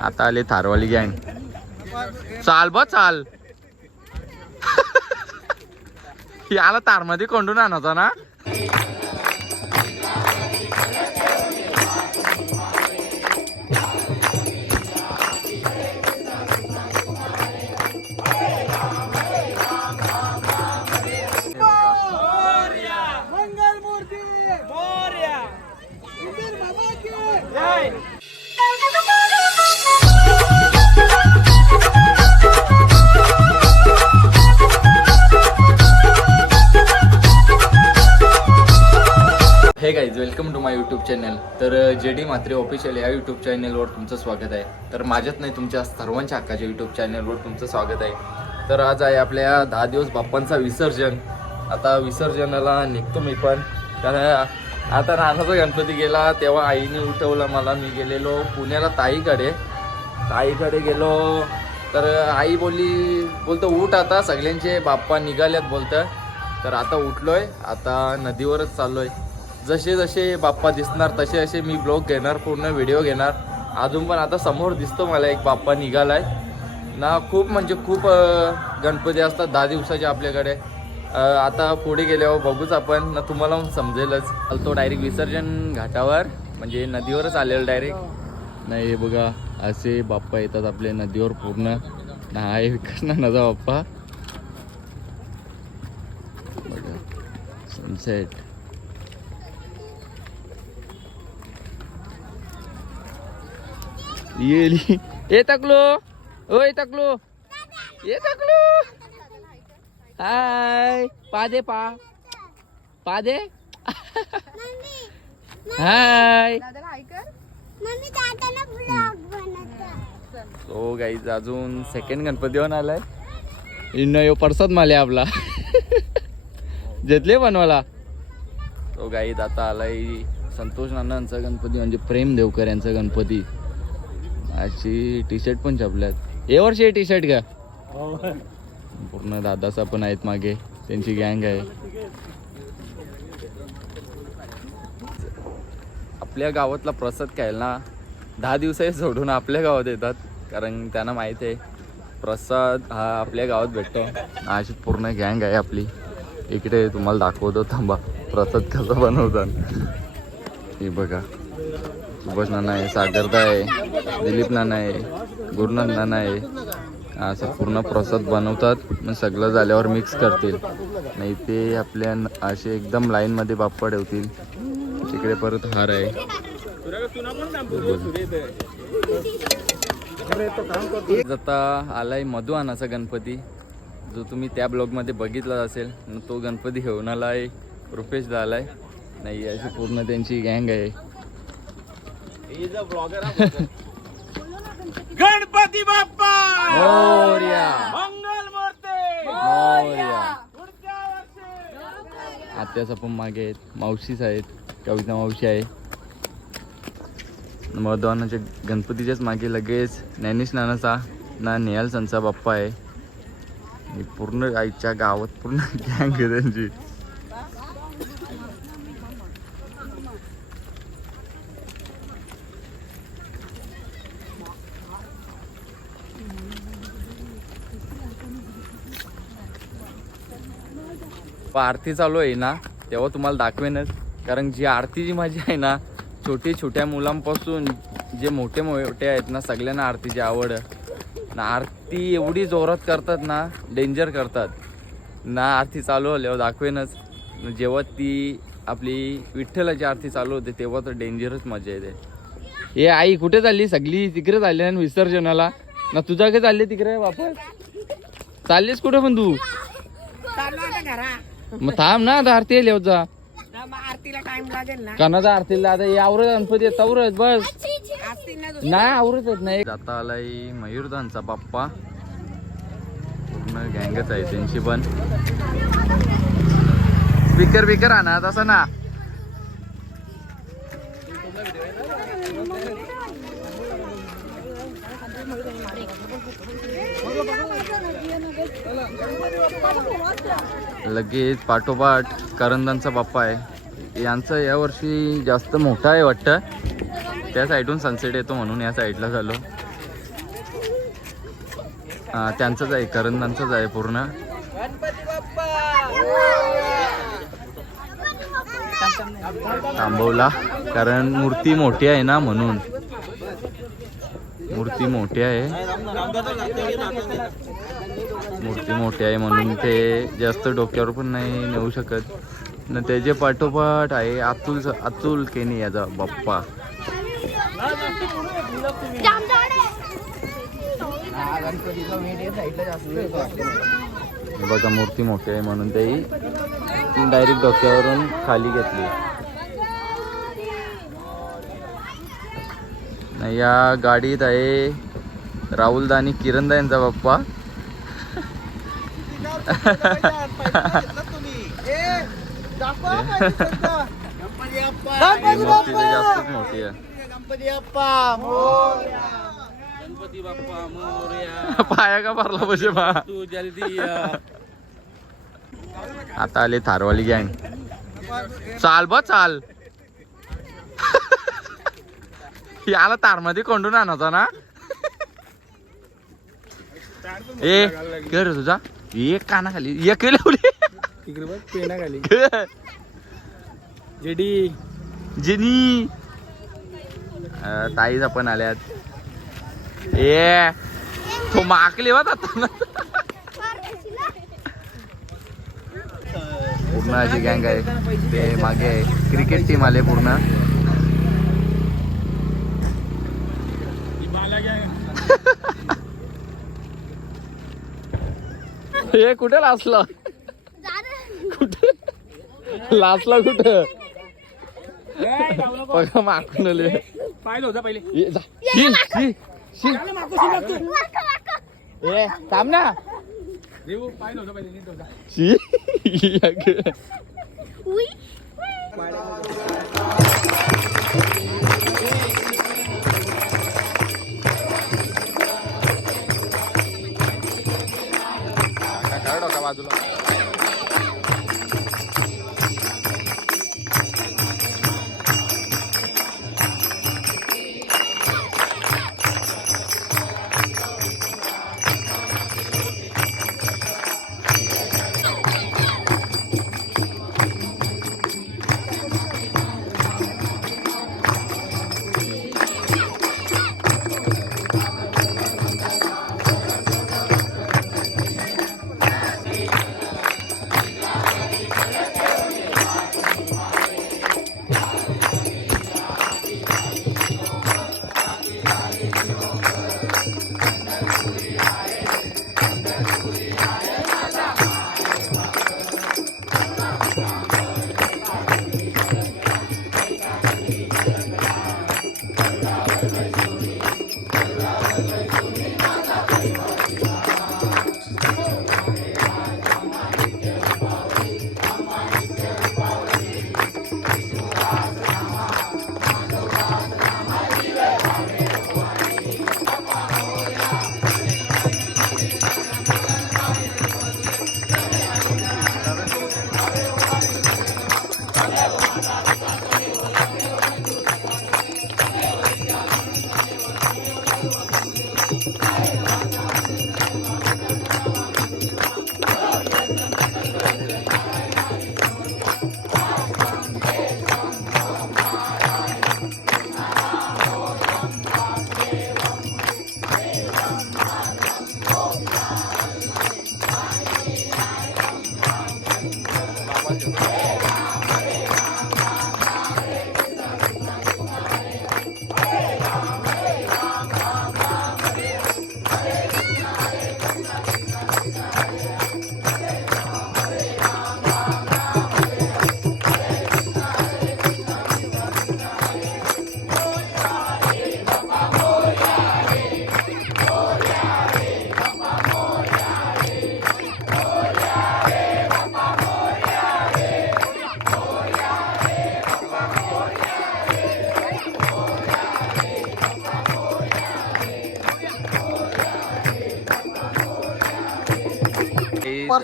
आता आले थारवाली गँग. चाल बा चाल. याला तारमध्ये कोंडून आणायचा ना. Hey guys, welcome to my YouTube channel. तर JD म्हात्रे ऑफिशियल या यूट्यूब चॅनलवर तुमचं स्वागत आहे. तर माझ्याच नाही, तुमच्या सर्वांच्या हक्काच्या यूट्यूब चॅनलवर तुमचं स्वागत आहे. तर आज आहे आपल्या 10 दिवस बाप्पांचा विसर्जन. आता विसर्जनाला निघतो मी पण, कारण आता नानाचा गणपती गेला तेव्हा आईने उठवलं मला. मी गेलेलो पुण्याला ताईकडे गेलो. तर आई बोलतो उठ आता, सगळ्यांचे बाप्पा निघाल्यात बोलतं. तर आता उठलोय, आता नदीवरच चाललोय. जसे जसे बाप्पा दिसणार तसे असे मी ब्लॉग घेणार, पूर्ण व्हिडिओ घेणार. अजून पण आता समोर दिसतो मला एक बाप्पा निघालाय ना. खूप म्हणजे खूप गणपती असतात 10 दिवसाचे आपल्याकडे. आता पुढे गेल्यावर बघूच आपण ना, तुम्हाला समजेलच. तो डायरेक्ट विसर्जन घाटावर म्हणजे नदीवरच आलेलं डायरेक्ट. नाही हे बघा, असे बाप्पा येतात आपल्या नदीवर पूर्ण. नाही विकास नानाचा बाप्पा बघा, सनसेट. येली ए तकलो, ओय तकलो, ये तकलो. हाय पादे पादे. हाय. सो गाईज, अजून सेकंड गणपती होऊन आलाय. इनो प्रसाद माले आपला घेतले बनवाला. तो गाईज आता आलाय संतोष नानांचा गणपती, म्हणजे प्रेम देवकर यांचा गणपती. अशी टी शर्ट पण छापल्यात या वर्षी. टी शर्ट का पूर्ण दादासा पण आहेत मागे, त्यांची गँग आहे. आपल्या गावातला प्रसाद खायला ना 10 दिवसाही सोडून आपल्या गावात येतात, कारण त्यांना माहित आहे प्रसाद हा आपल्या गावात भेटतो. अशी पूर्ण गँग आहे आपली. इकडे तुम्हाला दाखवतो, थांबा, प्रसाद कसं बनवतात. हे बघा, सुभाष नाना आहे, सागरदा आहे, दिलीप नाना आहे, गुरुनाथ नाना आहे. असं पूर्ण प्रसाद बनवतात. मग सगळं झाल्यावर मिक्स करतील. नाही ते आपल्या असे एकदम लाईनमध्ये बाप्पा ठेवतील. तिकडे परत हार आहे. आता आलाय मधू आणाचा गणपती, जो तुम्ही त्या ब्लॉगमध्ये बघितला असेल. तो गणपती घेऊन आलाय रुपेश दा आलाय. नाही अशी पूर्ण त्यांची गँग आहे. गणपती बाप्पा मोरया, मंगल मूर्ती मोरया. पुढच्या वर्षी. आत्याचा पण मागे आहेत, मावशीच आहेत, कविता मावशी आहे. मधवानाच्या गणपतीच्याच मागे लगेच ज्ञानेश नानाचा ना नेहाल संचा बाप्पा आहे. पूर्ण आईच्या गावात पूर्ण गँग आहे त्यांची. आरती चालू आहे ना, तेव्हा तुम्हाला दाखवेनच. कारण जी आरती जी माझी आहे ना, छोट्या मुलांपासून जे मोठे आहेत ना, सगळ्यांना आरतीची आवड ना. आरती एवढी जोरात करतात ना, डेंजर करतात ना. आरती चालू आल्यावर दाखवेनच. जेव्हा ती आपली विठ्ठलाची आरती चालू होते तेव्हा तर डेंजरच मजा येते. ए आई कुठे चालली? सगळी तिकडे चालली ना विसर्जनाला ना. तुझा काय चालले तिकडे वापस? चाललीस कुठे पण तू? मग थांब ना, आता आरती आली जा. आरतीला टाइम लागेल ना. कणाचा आरतीला आता यावरच गणपती येतावरच बस नाही आवरत येत नाही. आता आलाय मयूरदानचा बाप्पा, पूर्ण गँगच आहे त्यांची पण. स्पीकर आणा तसं ना. लगेच पाठोपाठ करंदांचा बाप्पा आहे. यांचं यावर्षी जास्त मोठा आहे वाटतं. त्या साईडून सनसेट येतो म्हणून या साईडला झालो. त्यांचंच आहे, करंदांचंच आहे पूर्ण. गणपती बाप्पा थांबवला कारण मूर्ती मोठी आहे ना, म्हणून मूर्ती मोठी आहे. मूर्ती मोठी आहे म्हणून ते जास्त डोक्यावर पण नाही नेऊ शकत. न त्याचे पाठोपाठ आहे अतुल केनी याचा बाप्पा. बघा मूर्ती मोठी आहे म्हणून तेही डायरेक्ट डोक्यावरून खाली घेतली. या गाडीत आहे राहुल दा आणि किरण दा यांचा बाप्पा. मूर्ती तर जास्तच मोठी आहे. गणपती बाप्पा मोरया. पाया का भरला पाहिजे बा. तू जल्दी या. आता आले थारवाली गँग. चाल बा चाल. याला तारमध्ये कोंडून आणायचा ना. ए कर तुझा एक काना खाली एक लावली इकडे बघ पेना खाली. जेडी जिनी ताईच आपण आल्यात. ए तो माकले होत आता. पूर्ण अशी गँग आहे. ते मागे आहे क्रिकेट टीम आले पूर्ण. हे कुठे लाचला कुठे लाचला कुठं बघा मागून आले. पाहिलं होतं पहिले. ये जा. शी, शी, शी. ए थांब ना. देऊ पाहिलं होतं पहिले नीट होता. शी. या ग. काढ डोका बाजूला.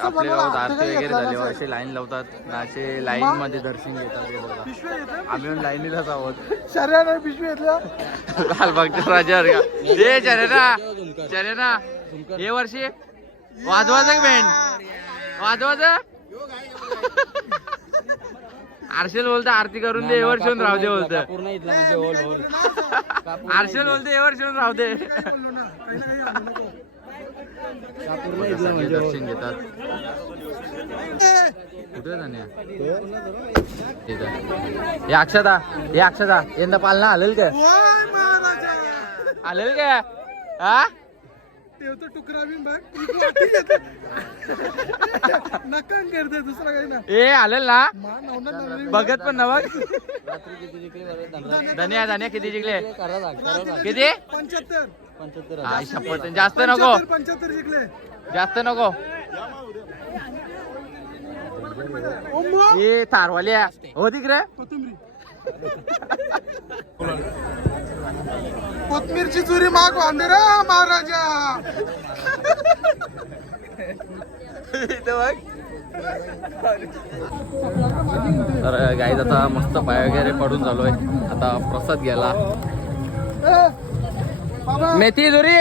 आपल्या गावात आरती वगैरे झाली असे लाईन लावतात ना, असे लाईन मध्ये दर्शन घेतात. हे बघा आम्ही लाईनीलाच आहोत. लालबागच्या राजा चले ना हे वर्षी वाजवायचं बँड वाजवायचं. आरशेल बोलतं आरती करून दे, हे वर्ष येऊन राहू दे बोलतं. पूर्ण इथला म्हणजे होल होल. आरशेल बोलते हे वर्ष येऊन राहू दे. सगळे दर्शन घेतात. कुठे जाण्या हे अक्षता, हे अक्षता यंदा पालना आलेल का? आलेल का? हा टुकरा बिन बघ नका करते दुसरा काही ना. ए आलेल ना बघत पण ना बघ. रात्री किती जिंकले धन्या धन्या किती जिंकले? किती? 75 हा शपथ जास्त नको, 75 जिंकले. जास्त नको. हे थारवाल्या हो तिकडे. कोथमीरची चुरी माग बांधे रे महाराजा. तर गाईज आता मस्त पाय वगैरे पडून झालोय. आता प्रसाद घ्यायला मेथी जुरी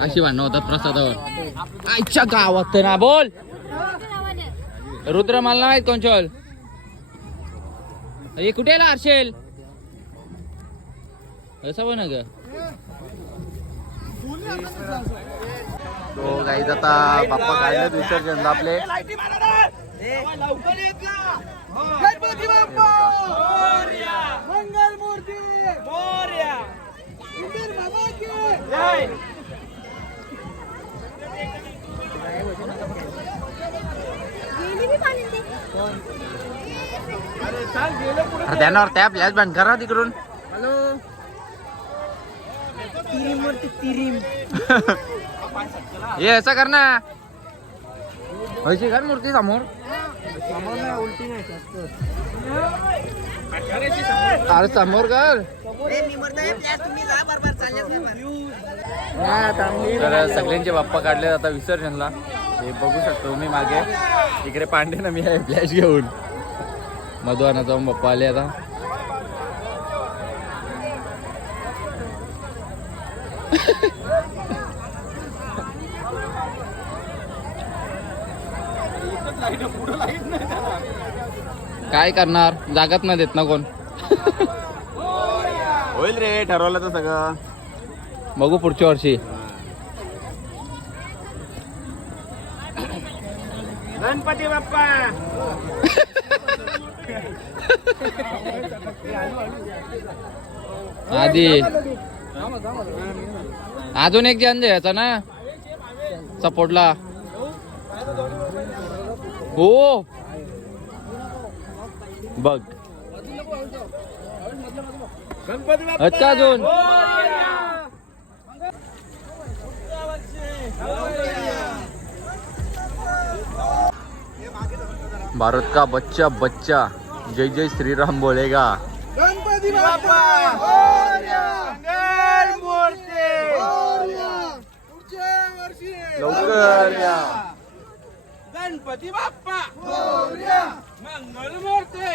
अशी भांडणं होतात प्रसादावर. आजच्या गावात ना बोल रुद्र मला माहित कोणचल हे कुठे आरशेल असं पण ग. तो गाईज आता बाप्पा काढलेत विसर्जन आपले. गणपती बाप्पा मंगल मूर्ती इंदिर बाबा की जय. त्यावर त्या फ्लॅश बंद करा तिकडून. हॅलो तिरीम मूर्ती तिरीम. हे असं कर ना कर मूर्ती समोर. अरे समोर कर. तर सगळ्यांचे बाप्पा काढले आता विसर्जनला. हे बघू शकतो मी मागे इकडे पांडे ना मी आहे फ्लॅश घेऊन. मधुआना जाऊन बाप्पा आले आता. काय करणार जागात न देत ना कोण. होईल रे ठरवलं तर सगळं. बघू पुढच्या वर्षी. गणपती बाप्पा आधी अजून एक जण द्यायचा ना सपोर्टला. हो बघ गणपती अच्छा अजून भारत का बच्चा बच्चा जय जय श्रीराम बोलेगा. गणपती बाप्पा मंगल मूर्ती पुढच्या वर्षी लवकर या. गणपती बाप्पा मंगल मूर्ती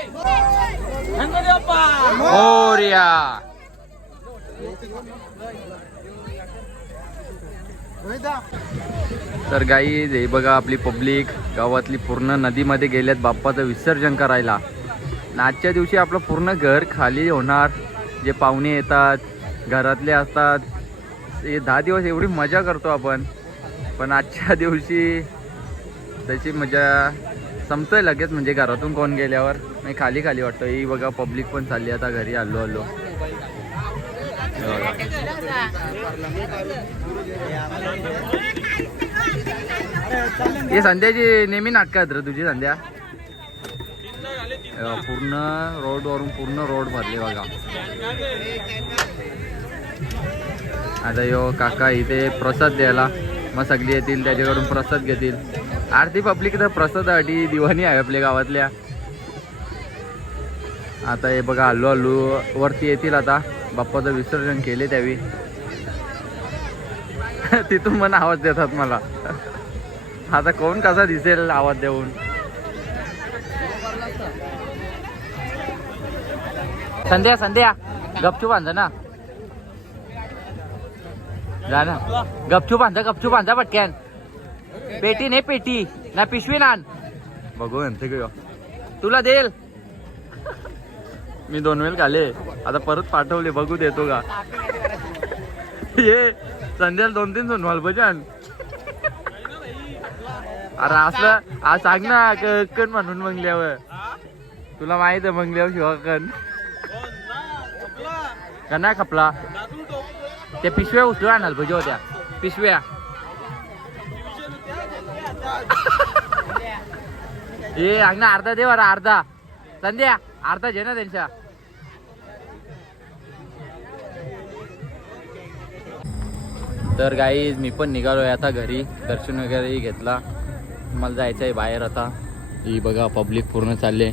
गणपती बाप्पा मोरया. तर गाई हे बघा आपली पब्लिक गावातली पूर्ण नदीमध्ये गेल्यात बाप्पाचं विसर्जन करायला. आजच्या दिवशी आपलं पूर्ण घर खाली होणार. जे पाहुणे येतात घरातले असतात हे 10 दिवस एवढी मजा करतो आपण. पण आजच्या दिवशी त्याची मजा संपतोय लगेच. म्हणजे घरातून कोण गेल्यावर नाही खाली खाली वाटतं. ही बघा पब्लिक पण चालली आता घरी. आलो हे संध्याची नेहमी नाटकं आहेत रे तुझी संध्या. पूर्ण रोडवरून पूर्ण रोड भरले बघा. आता यो काका इथे प्रसाद द्यायला मग सगळी येतील त्याच्याकडून प्रसाद घेतील. आरती पब्लिक तर प्रसादासाठी दिवाणी आहे आपल्या गावातल्या. आता हे बघा हल्लू वरती येतील आता. बाप्पाचं विसर्जन केले त्यावेळी. तिथून पण आवाज देतात मला. आता कोण कसा दिसेल आवाज देऊन. संध्या गपचूप आणजा ना. जा ना गपचूप बांधा पटक्यान पेटी नाही पेटी ना पिशवी नान बघू म्हणते का तुला देईल मी 2 वेळ खाले आता परत पाठवले बघू देतो का ये संध्याला 2-3 सोनवाल बजान अरे असलं आज सांग ना कण म्हणून मंगल्यावर तुला माहित आहे मंगल्यावर शिवा कण नाही खपला त्या पिशव्या उचलून आणाल पाहिजे होत्या पिशव्या ए अंगना अर्धा दे बरं अर्धा संध्या अर्धा घे ना त्यांच्या तर गाईज मी पण निघालोय आता घरी दर्शन वगैरे घेतला मला जायचं आहे बाहेर आता ही बघा पब्लिक पूर्ण चालले